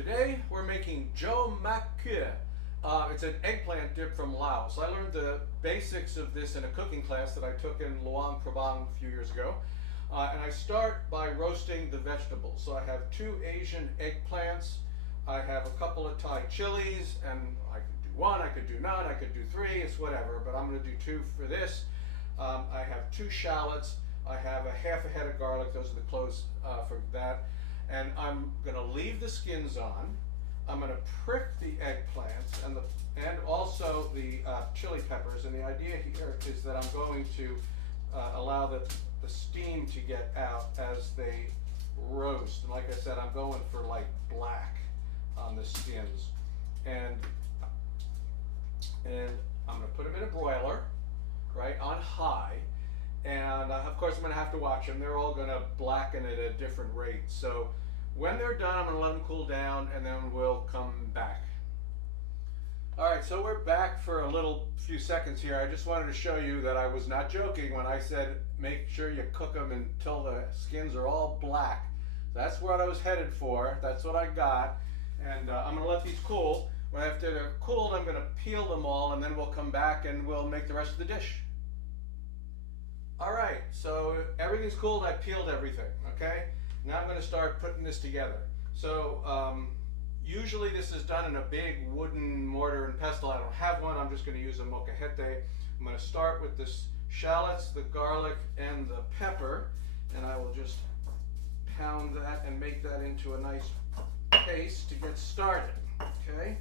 Today we're making Jeow Mak Keua. It's an eggplant dip from Laos. I learned the basics of this in a cooking class that I took in Luang Prabang a few years ago. And I start by roasting the vegetables. So I have 2 Asian eggplants. I have a couple of Thai chilies, and I could do 1, I could do none, I could do 3, it's whatever, but I'm going to do 2 for this. I have 2 shallots. I have a half a head of garlic. Those are the cloves for that. And I'm going to leave the skins on. I'm going to prick the eggplants and also the chili peppers. And the idea here is that I'm going to allow the steam to get out as they roast. And like I said, I'm going for like black on the skins. And I'm going to put them in a broiler, right, on high. And of course I'm going to have to watch them. They're all going to blacken at a different rate. So when they're done, I'm going to let them cool down and then we'll come back. Alright, so we're back for a few seconds here. I just wanted to show you that I was not joking when I said make sure you cook them until the skins are all black. That's what I was headed for. That's what I got. And I'm going to let these cool. After they're cooled, I'm going to peel them all and then we'll come back and we'll make the rest of the dish. Alright, so everything's cooled, I peeled everything, okay? Now I'm going to start putting this together. So usually this is done in a big wooden mortar and pestle. I don't have one, I'm just going to use a molcajete. I'm going to start with the shallots, the garlic, and the pepper, and I will just pound that and make that into a nice paste to get started, okay?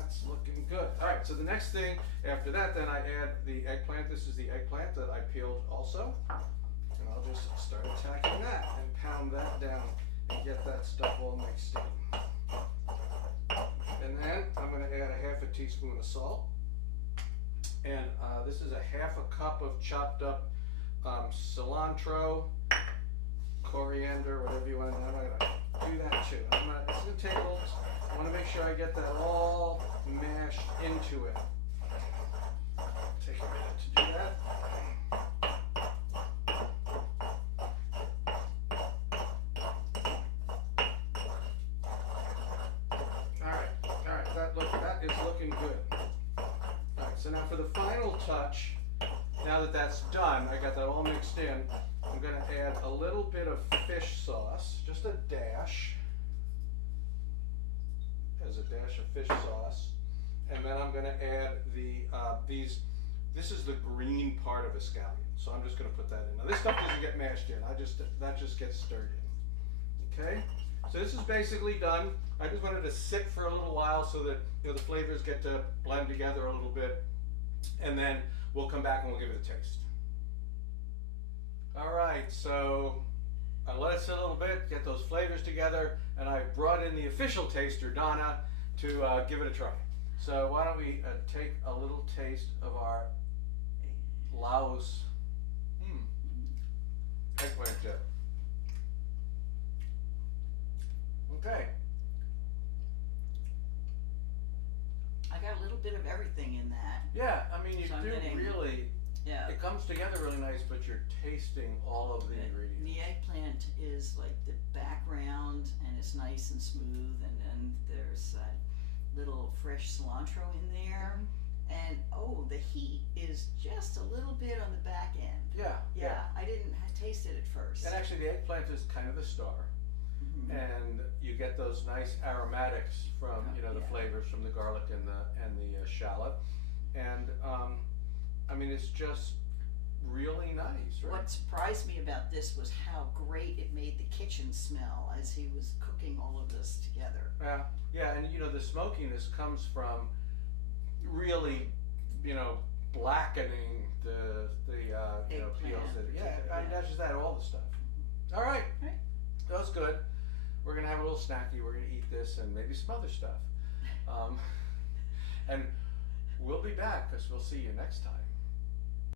That's looking good. All right, so the next thing after that, then I add the eggplant. This is the eggplant that I peeled also. And I'll just start attacking that and pound that down and get that stuff all mixed in. And then I'm going to add a half a teaspoon of salt. And this is a half a cup of chopped up cilantro, coriander, whatever you want to do. I'm going to do that too. It's going to take a little. I want to make sure I get that all mashed into it. Take a minute to do that. Alright, that is looking good. Alright, so now for the final touch, now that that's done, I got that all mixed in, I'm going to add a little bit of fish sauce, just a dash. As a dash of fish sauce, and then I'm going to add this is the green part of a scallion, so I'm just going to put that in. Now this stuff doesn't get mashed in, that just gets stirred in. Okay, so this is basically done. I just wanted to sit for a little while so that the flavors get to blend together a little bit, and then we'll come back and we'll give it a taste. All right, so I let it sit a little bit, get those flavors together, and I brought in the official taster, Donna, to give it a try. So why don't we take a little taste of our Laos eggplant dip. Okay. I got a little bit of everything in that. Yeah, I mean, you So do really. Yeah. It comes together really nice, but you're tasting all of the ingredients. The eggplant is like the background, and it's nice and smooth, and then there's that little fresh cilantro in there, and oh, the heat is just a little bit on the back end. Yeah. I didn't taste it at first. And actually, the eggplant is kind of the star. Mm-hmm. And you get those nice aromatics from the flavors from the garlic and the shallot, and I mean, it's just really nice, right? What surprised me about this was how great it made the kitchen smell as he was cooking all of this together. Yeah, and the smokiness comes from really, blackening the peels. Not just that, all the stuff. All right, that was good. We're gonna have a little snacky. We're gonna eat this and maybe some other stuff, and we'll be back because we'll see you next time.